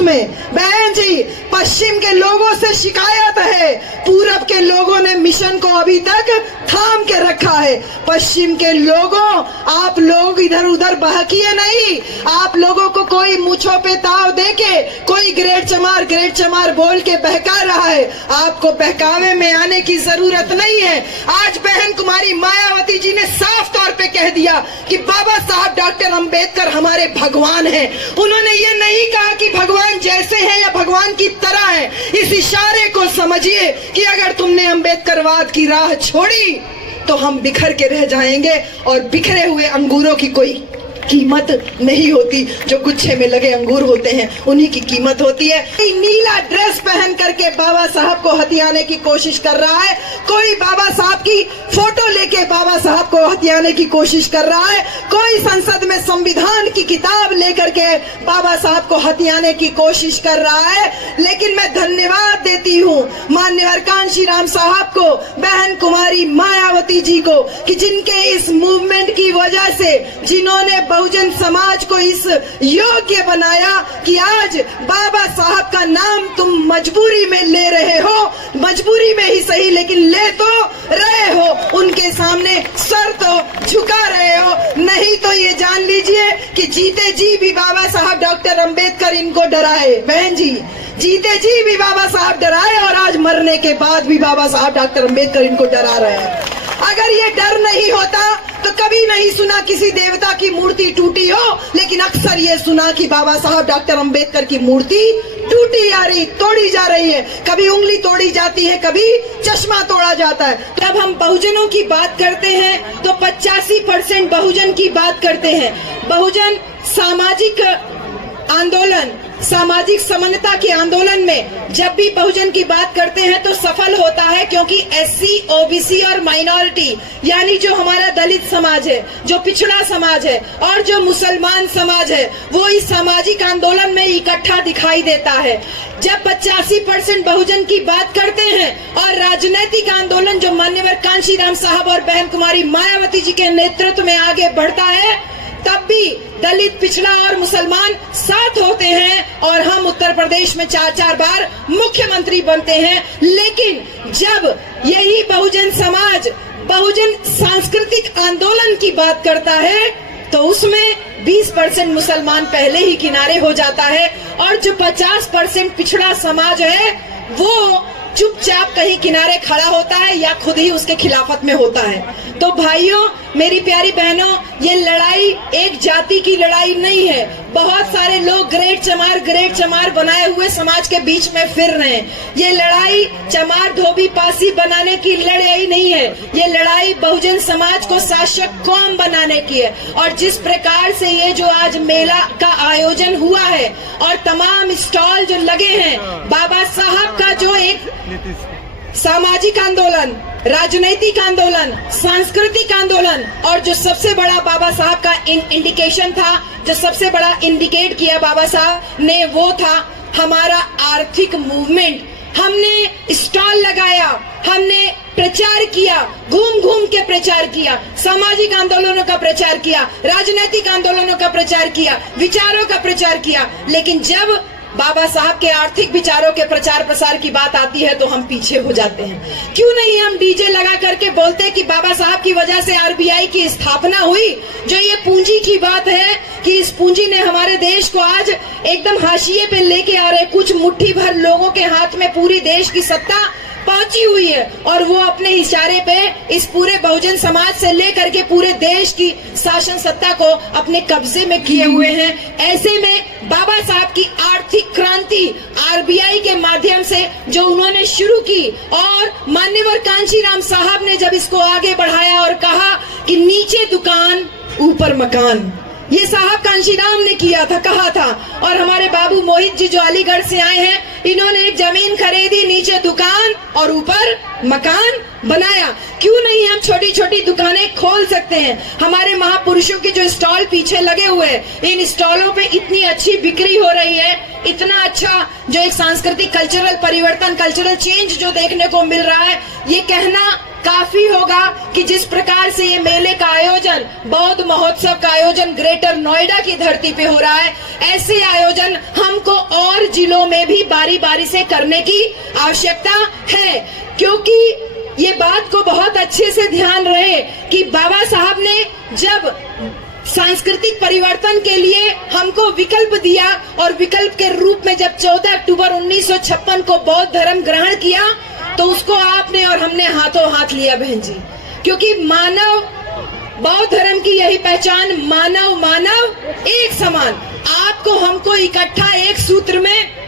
उसमें। बहन जी, पश्चिम के लोगों से शिकायत है, पूरब के लोगों ने मिशन को अभी तक थाम के रखा है। पश्चिम के लोगों, आप लोग इधर उधर बहकिए नहीं। आप लोगों को कोई मूंछों पे ताव देके, कोई ग्रेट चमार बोल के बहका रहा है। आपको बहकावे में आने की जरूरत नहीं है। आज बहन कुमारी मायावती जी ने साफ तौर पे कह दिया कि बाबा साहब डॉक्टर अंबेडकर हमारे भगवान हैं। उन्होंने ये नहीं कहा कि भगवान जैसे हैं या भगवान की तरह है। इस इशारे को समझिए कि अगर तुमने अंबेडकरवाद की राह छोड़ी तो हम बिखर के रह जाएंगे, और बिखरे हुए अंगूरों की कोई कीमत नहीं होती। जो गुच्छे में लगे अंगूर होते हैं उन्हीं की कीमत होती है। नीला ड्रेस पहन करके बाबा साहब को हथियाने की कोशिश कर रहा है, कोई बाबा साहब की फोटो लेके बाबा साहब को हथियाने की कोशिश कर रहा है, कोई संसद में संविधान की किताब लेकर के बाबा साहब को हथियाने की कोशिश कर रहा है। लेकिन मैं धन्यवाद देती हूँ माननीय कांशीराम साहब को, बहन कुमारी मायावती जी को, कि जिनके इस मूवमेंट की वजह से, जिन्होंने बहुजन समाज को इस योग्य बनाया कि आज बाबा साहब का नाम तुम मजबूरी में ले रहे हो, मजबूरी में ही सही लेकिन ले तो रहे हो, उनके सामने सर तो झुका रहे हो। नहीं तो ये जान लीजिए कि जीते जी भी बाबा साहब डॉक्टर अंबेडकर इनको डराए। बहन जी, जीते जी भी बाबा साहब डराए और आज मरने के बाद भी बाबा साहब डॉक्टर अंबेडकर इनको डरा रहे हैं। अगर ये डर नहीं होता तो कभी नहीं सुना किसी देवता की मूर्ति टूटी हो, लेकिन अक्सर ये सुना कि बाबा साहब डॉक्टर अंबेडकर की मूर्ति टूटी जा रही, तोड़ी जा रही है। कभी उंगली तोड़ी जाती है, कभी चश्मा तोड़ा जाता है। जब हम बहुजनों की बात करते हैं तो 85% बहुजन की बात करते हैं। बहुजन सामाजिक आंदोलन, सामाजिक समानता के आंदोलन में जब भी बहुजन की बात करते हैं तो सफल होता है, क्योंकि एससी, ओबीसी और माइनॉरिटी यानी जो हमारा दलित समाज है, जो पिछड़ा समाज है और जो मुसलमान समाज है, वो इस सामाजिक आंदोलन में इकट्ठा दिखाई देता है। जब 85% बहुजन की बात करते हैं और राजनीतिक आंदोलन जो माननीय कांशीराम साहब और बहन कुमारी मायावती जी के नेतृत्व में आगे बढ़ता है, तब भी दलित, पिछड़ा और मुसलमान साथ होते हैं और हम उत्तर प्रदेश में 4-4 बार मुख्यमंत्री बनते हैं। लेकिन जब यही बहुजन समाज बहुजन सांस्कृतिक आंदोलन की बात करता है तो उसमें 20% मुसलमान पहले ही किनारे हो जाता है और जो 50% पिछड़ा समाज है वो चुपचाप कहीं किनारे खड़ा होता है या खुद ही उसके खिलाफत में होता है। तो भाइयों, मेरी प्यारी बहनों, ये लड़ाई एक जाति की लड़ाई नहीं है। बहुत सारे लोग ग्रेट चमार बनाए हुए समाज के बीच में फिर रहे हैं। ये लड़ाई चमार धोबी पासी बनाने की लड़ाई नहीं है, ये लड़ाई बहुजन समाज को शासक कौम बनाने की है। और जिस प्रकार से ये जो आज मेला का आयोजन हुआ है और तमाम स्टॉल जो लगे हैं, बाबा साहब का जो एक सामाजिक आंदोलन, राजनैतिक आंदोलन, सांस्कृतिक आंदोलन और जो सबसे बड़ा बाबा साहब का इंडिकेशन था, जो सबसे बड़ा इंडिकेट किया बाबा साहब ने, वो था हमारा आर्थिक मूवमेंट। हमने स्टॉल लगाया, हमने प्रचार किया, घूम घूम के प्रचार किया, सामाजिक आंदोलनों का प्रचार किया, राजनीतिक आंदोलनों का प्रचार किया, विचारों का प्रचार किया। लेकिन जब बाबा साहब के आर्थिक विचारों के प्रचार प्रसार की बात आती है तो हम पीछे हो जाते हैं। क्यों नहीं हम डीजे लगा करके बोलते कि बाबा साहब की वजह से आरबीआई की स्थापना हुई। जो ये पूंजी की बात है कि इस पूंजी ने हमारे देश को आज एकदम हाशिए पे लेके आ रहे, कुछ मुट्ठी भर लोगों के हाथ में पूरी देश की सत्ता पहुंची हुई है और वो अपने इशारे पे इस पूरे बहुजन समाज से लेकर के पूरे देश की शासन सत्ता को अपने कब्जे में किए हुए हैं। ऐसे में बाबा साहब की आर्थिक क्रांति आरबीआई के माध्यम से जो उन्होंने शुरू की और माननीय कांशीराम साहब ने जब इसको आगे बढ़ाया और कहा कि नीचे दुकान ऊपर मकान, ये साहब कांशीराम ने किया था, कहा था। और हमारे बाबू मोहित जी जो अलीगढ़ से आए हैं, इन्होंने एक जमीन खरीदी, नीचे दुकान और ऊपर मकान बनाया। क्यों नहीं हम छोटी छोटी दुकानें खोल सकते हैं। हमारे महापुरुषों के जो स्टॉल पीछे लगे हुए हैं, इन स्टॉलों पे इतनी अच्छी बिक्री हो रही है, इतना अच्छा जो एक सांस्कृतिक कल्चरल परिवर्तन, कल्चरल चेंज जो देखने को मिल रहा है, ये कहना काफी होगा कि जिस प्रकार से ये मेले का आयोजन, बौद्ध महोत्सव का आयोजन ग्रेटर नोएडा की धरती पे हो रहा है, ऐसे आयोजन हम को और जिलों में भी बारी बारी से करने की आवश्यकता है, क्योंकि ये बात को बहुत अच्छे से ध्यान रहे कि बाबा साहब ने जब सांस्कृतिक परिवर्तन के लिए हमको विकल्प दिया और विकल्प के रूप में जब 14 अक्टूबर 1956 को बौद्ध धर्म ग्रहण किया तो उसको आपने और हमने हाथों हाथ लिया बहन जी, क्योंकि मानव बौद्ध धर्म की यही पहचान, मानव मानव एक समान। आपको हमको इकट्ठा एक सूत्र में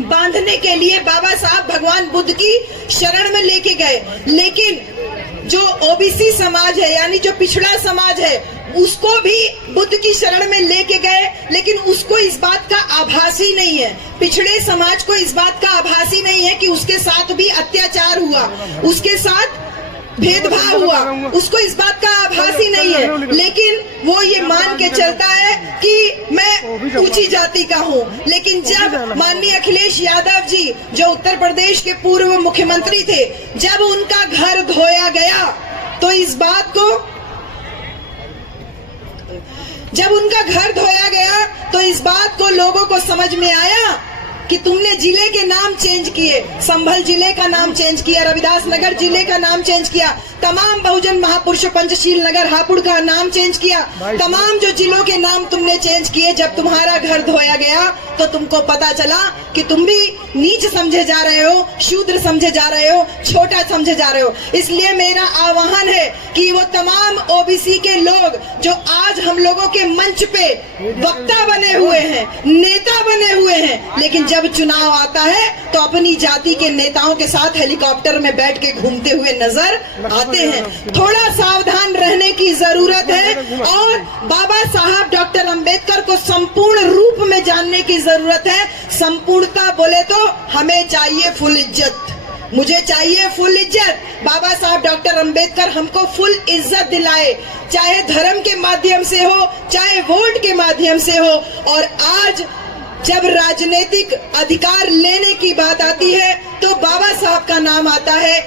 बांधने के लिए बाबा साहब भगवान बुद्ध की शरण में लेके गए, लेकिन जो ओबीसी समाज है यानी जो पिछड़ा समाज है उसको भी बुद्ध की शरण में लेके गए, लेकिन उसको इस बात का आभास ही नहीं है, पिछड़े समाज को इस बात का आभास ही नहीं है कि उसके साथ भी अत्याचार हुआ, उसके साथ भेदभाव हुआ, उसको इस बात का आभास ही नहीं है, लेकिन वो ये मान के चलता है कि मैं ऊंची जाति का हूँ। लेकिन जब माननीय अखिलेश यादव जी जो उत्तर प्रदेश के पूर्व मुख्यमंत्री थे, जब उनका घर धोया गया तो इस बात को लोगों को समझ में आया कि तुमने जिले के नाम चेंज किए, संभल जिले का नाम चेंज किया, रविदास नगर जिले का नाम चेंज किया, तमाम बहुजन महापुरुषों पंचशील नगर हापुड़ का नाम चेंज किया, तमाम जो जिलों के नाम तुमने चेंज किए। जब तुम्हारा घर धोया गया तो तुमको पता चला कि तुम भी नीच समझे जा रहे हो, शूद्र समझे जा रहे हो, छोटा समझे जा रहे हो। इसलिए मेरा आह्वान है कि वो तमाम ओबीसी के लोग जो आज हम लोगों के मंच पे वक्ता बने हुए हैं, नेता बने हुए हैं, लेकिन जब चुनाव आता है तो अपनी जाति के नेताओं के साथ हेलीकॉप्टर में बैठ के घूमते हुए नजर आते हैं। थोड़ा सावधान रहने की जरूरत है और बाबा साहब डॉक्टर अंबेडकर को संपूर्ण रूप में जानने की जरूरत है। संपूर्णता बोले तो हमें चाहिए फुल इज्जत, मुझे चाहिए फुल इज्जत। बाबा साहब डॉक्टर अंबेडकर हमको फुल इज्जत दिलाए, चाहे धर्म के माध्यम से हो, चाहे वोट के माध्यम से हो। और आज जब राजनीतिक अधिकार लेने की बात आती है तो बाबा साहब का नाम आता है,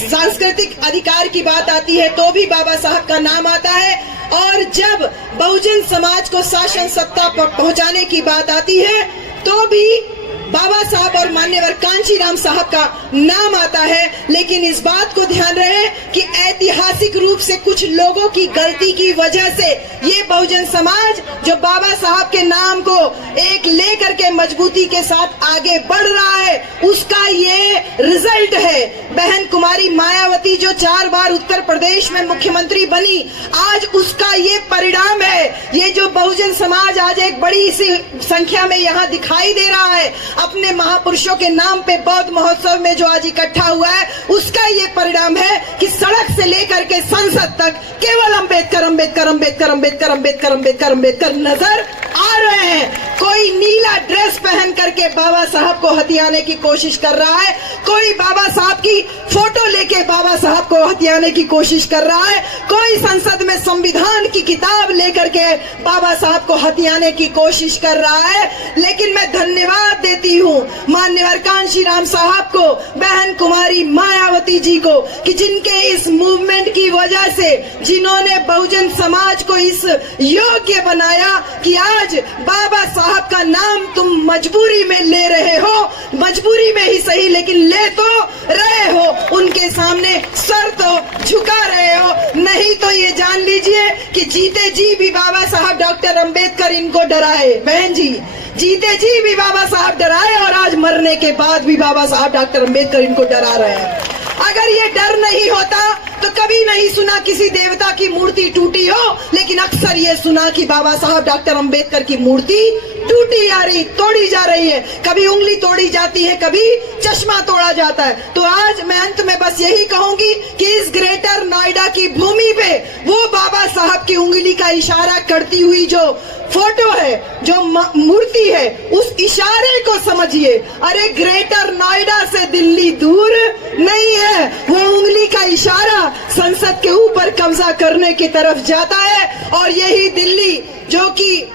सांस्कृतिक अधिकार की बात आती है तो भी बाबा साहब का नाम आता है, और जब बहुजन समाज को शासन सत्ता पर पहुंचाने की बात आती है तो भी बाबा साहब और मान्यवर कांशीराम साहब का नाम आता है। लेकिन इस बात को ध्यान रहे कि ऐतिहासिक रूप से कुछ लोगों की गलती की वजह से ये बहुजन समाज जो बाबा साहब के नाम को एक लेकर के मजबूती के साथ आगे बढ़ रहा है, उसका ये रिजल्ट है। बहन कुमारी मायावती जो 4 बार उत्तर प्रदेश में मुख्यमंत्री बनी, आज उसका ये परिणाम है। ये जो बहुजन समाज आज एक बड़ी सी संख्या में यहाँ दिखाई दे रहा है, अपने महापुरुषों के नाम पे बौद्ध महोत्सव में जो आज इकट्ठा हुआ है, उसका ये परिणाम है कि सड़क से लेकर के संसद तक केवल अंबेडकर अंबेडकर अंबेडकर अंबेडकर अंबेडकर अंबेडकर अंबेडकर नजर आ रहे हैं। कोई नीला ड्रेस पहन करके बाबा साहब को हथियाने की कोशिश कर रहा है, कोई बाबा साहब की फोटो लेके बाबा साहब को हथियाने की कोशिश कर रहा है, कोई संसद में संविधान की किताब लेकर के बाबा साहब को हथियाने की कोशिश कर रहा है। लेकिन मैं धन्यवाद देती हूँ मान्यवर कांशीराम साहब को, बहन कुमारी मायावती जी को, कि जिनके इस मूवमेंट की वजह से, जिन्होंने बहुजन समाज को इस योग्य बनाया कि आज बाबा साहब का नाम तुम मजबूरी में ले रहे हो, मजबूरी में ही सही लेकिन ले तो रहे हो, उनके सामने सर तो झुका रहे हो। नहीं तो ये जान लीजिए कि जीते जी भी बाबा साहब डॉक्टर अंबेडकर इनको डराए। बहन जी, जीते जी भी बाबा साहब डराए और आज मरने के बाद भी बाबा साहब डॉक्टर अंबेडकर इनको डरा रहे हैं। अगर ये डर नहीं होता तो कभी नहीं सुना किसी देवता की मूर्ति टूटी हो, लेकिन अक्सर ये सुना कि बाबा साहब डॉक्टर अंबेडकर की मूर्ति टूटी जा रही, तोड़ी जा रही है, कभी उंगली तोड़ी जाती है, कभी चश्मा तोड़ा जाता है। तो आज मैं अंत में बस यही कहूंगी कि इस ग्रेटर नोएडा की भूमि पे वो बाबा साहब की उंगली का इशारा करती हुई जो फोटो है, जो मूर्ति है, उस इशारे को समझिए। अरे ग्रेटर नोएडा से दिल्ली दूर नहीं है, वो उंगली का इशारा संसद के ऊपर कब्जा करने की तरफ जाता है। और यही दिल्ली जो कि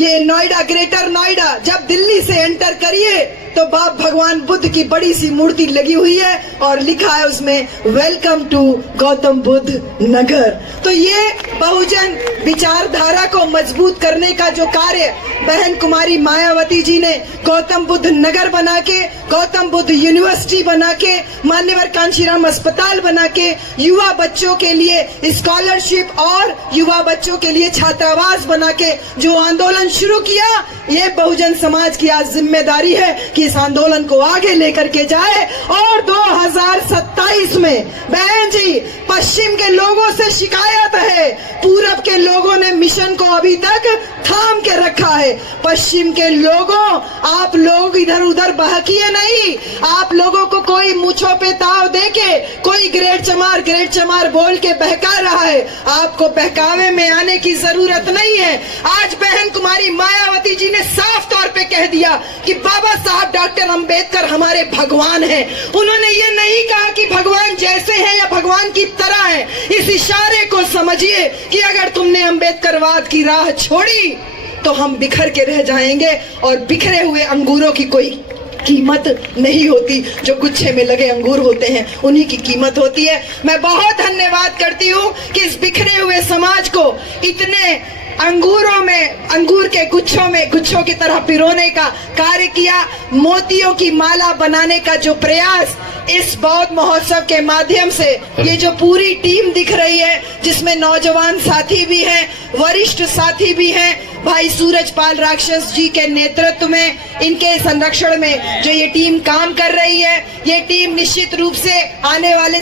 ये नोएडा, ग्रेटर नोएडा जब दिल्ली से एंटर करिए तो बाप भगवान बुद्ध की बड़ी सी मूर्ति लगी हुई है और लिखा है उसमें वेलकम टू गौतम बुद्ध नगर। तो ये बहुजन विचारधारा को मजबूत करने का जो कार्य बहन कुमारी मायावती जी ने गौतम बुद्ध नगर बना के, गौतम बुद्ध यूनिवर्सिटी बना के, मान्यवर कांशीराम अस्पताल बना के, युवा बच्चों के लिए स्कॉलरशिप और युवा बच्चों के लिए छात्रावास बना के जो आंदोलन शुरू किया, ये बहुजन समाज की आज जिम्मेदारी है कि इस आंदोलन को आगे लेकर के जाए। और 2027 में बहन जी, पश्चिम के लोगों से शिकायत है, पूरब के लोगों ने मिशन को अभी तक थाम के रखा है। पश्चिम के लोगों, आप लोग इधर उधर बहकिए नहीं। आप लोगों को कोई मूंछों पे ताव देके, कोई ग्रेड चमार बोल के बहका रहा है। आपको बहकावे में आने की जरूरत नहीं है। आज बहन कुमारी मायावती जी ने साफ तौर पे कह दिया कि बाबा साहब डॉक्टर अंबेडकर हमारे भगवान हैं। उन्होंने ये नहीं कहा कि भगवान जैसे हैं या भगवान की तरह हैं। इस इशारे को समझिए कि अगर तुमने अंबेडकरवाद की राह छोड़ी तो हम बिखर के रह जाएंगे और बिखरे हुए अंगूरों की कोई कीमत नहीं होती। जो गुच्छे में लगे अंगूर होते हैं उन्हीं की कीमत होती है। मैं बहुत धन्यवाद करती हूँ कि इस बिखरे हुए समाज को इतने अंगूरों में, अंगूर के गुच्छों की तरह पिरोने का कार्य किया। मोतियों की माला बनाने का जो प्रयास इस बौद्ध महोत्सव के माध्यम से, ये जो पूरी टीम दिख रही है जिसमें नौजवान साथी भी हैं, वरिष्ठ साथी भी हैं, भाई सूरजपाल राक्षस जी के नेतृत्व में, इनके संरक्षण में जो ये टीम काम कर रही है, ये टीम निश्चित रूप से आने वाले